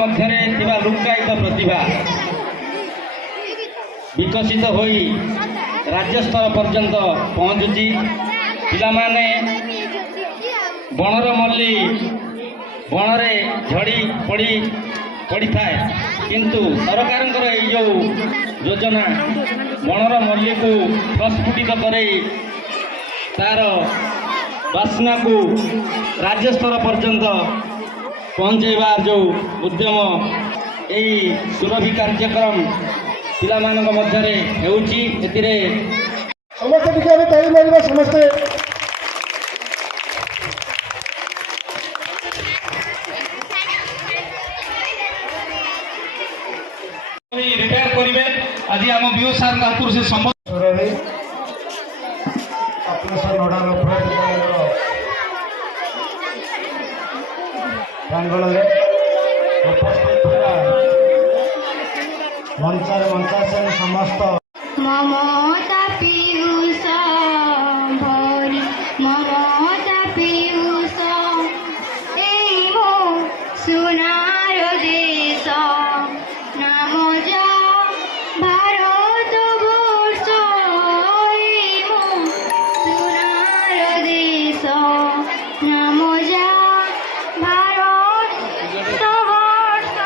ମଧ୍ୟରେ ଥିବା ଲୁକ୍କାୟିତ ପ୍ରତିଭା ବିକଶିତ ହୋଇ ରାଜ୍ୟସ୍ତର ପର୍ଯ୍ୟନ୍ତ ପହଞ୍ଚୁଛି। ପିଲାମାନେ ବଣର ମଲ୍ଲି ବଣରେ ଝଡ଼ି ପଡ଼ିଥାଏ, କିନ୍ତୁ ସରକାରଙ୍କର ଏଇ ଯେଉଁ ଯୋଜନା ବଣର ମଲ୍ଲିକୁ ପ୍ରସ୍ଫୁଟିତ କରେଇ ତାର ବାସ୍ନାକୁ ରାଜ୍ୟସ୍ତର ପର୍ଯ୍ୟନ୍ତ ପହଞ୍ଚାଇବାର ଯେଉଁ ଉଦ୍ୟମ ଏହି ସୁରଭି କାର୍ଯ୍ୟକ୍ରମ ପିଲାମାନଙ୍କ ମଧ୍ୟରେ ହେଉଛି, ଏଥିରେ ସମସ୍ତେ ଟିକେ ଆମେ ତାଳି ମାରିବା। ସମସ୍ତେ ରିଟାୟାର କରିବେ। ଆଜି ଆମ ବିୟୁ ସାର୍ଙ୍କ ହାତରୁ ସେ ସୁରଭି ଅପରେସନ ନୋଡାଲ ବିଦ୍ୟାଳୟର ପ୍ରାଙ୍ଗଣରେ ଉପସ୍ଥିତ ଥିବା ମଞ୍ଚାସୀନ ସମସ୍ତ মমতা পীয়ূষ ভরি মমতা পীয়ূষ এই মো সোনার দেশ নাম যা ভারত বর্ষ এই মো সোনার দেশ নাম যা ভারত বর্ষ।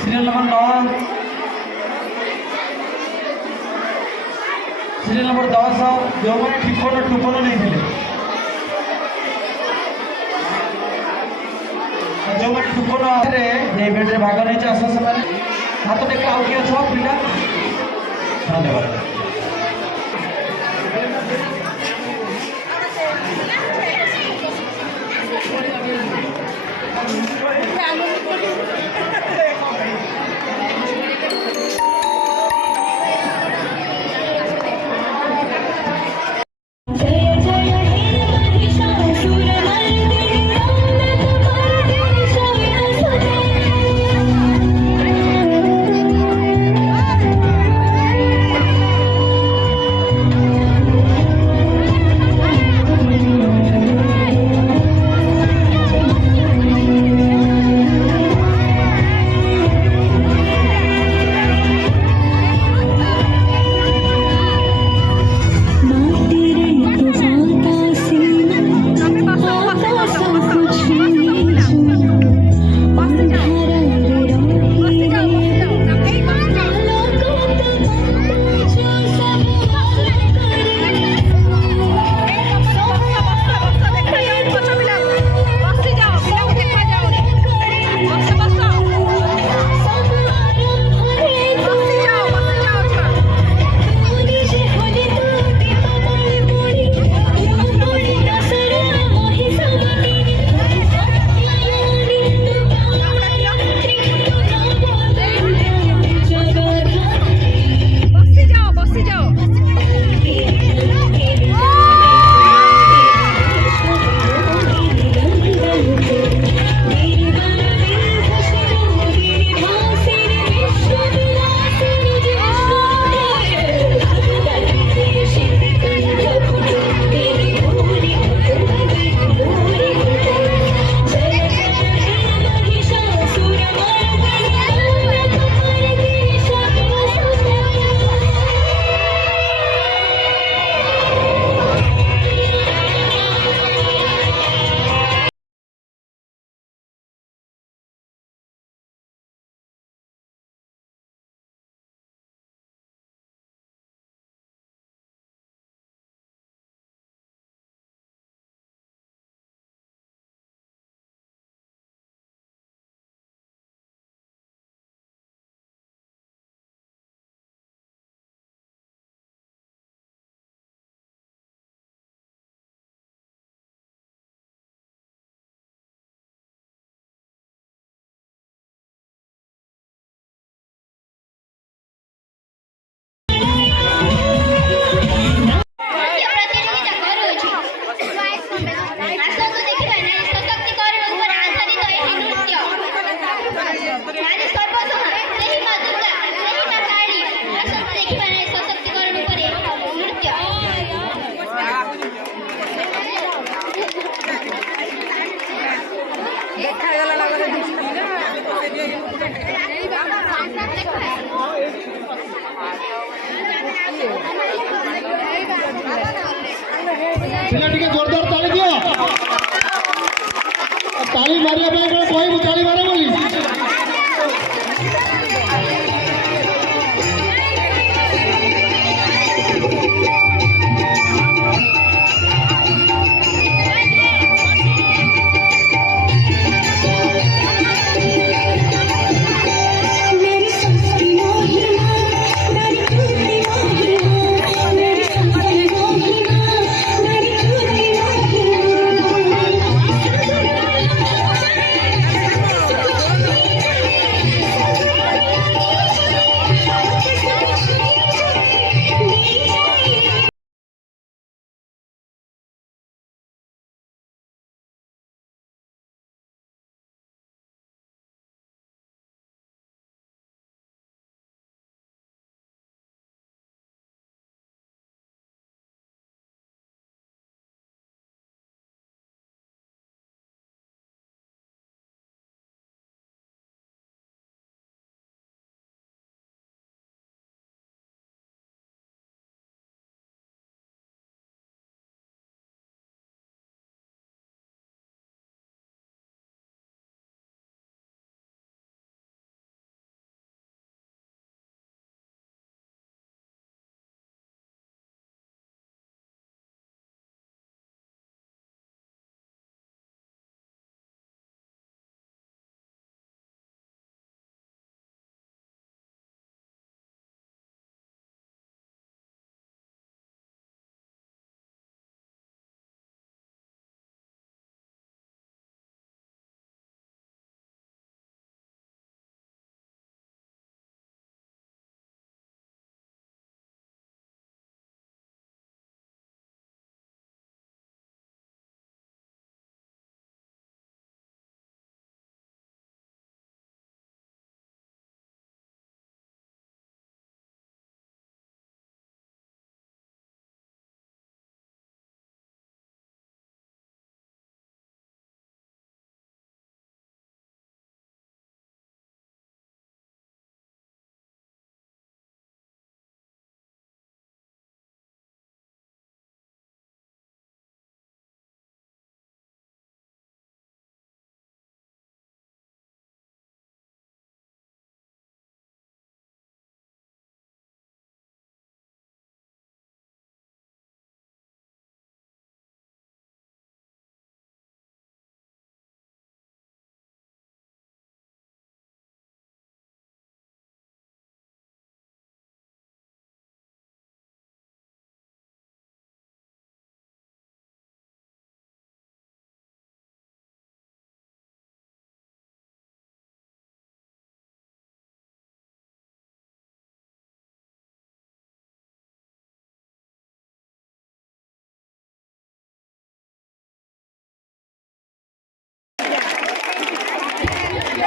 सीरियल नंबर 9, सीरियल नंबर 10 जो मैंने ठिपन नहीं थे, जो मैंने ठिपन इवेंट भाग नहीं आस हाथ टेक आउ किए छो पिला। धन्यवाद। ପିଲା ଟିକେ ଜୋରଦାର ତାଳି ଦିଅ। ତାଳି ମାରିବା ପାଇଁ କ'ଣ କହିବୁ? ତାଳି ମାର ବୋଲି।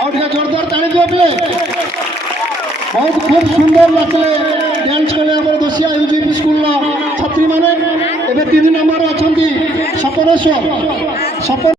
और जोरदार ताली दियो पिले। बहुत खूब सुंदर नाचले डांस कले हमर दोसिया यूजीपी स्कूल छात्री माने। एबे 3 नंबर अछंती सपनेश्वर।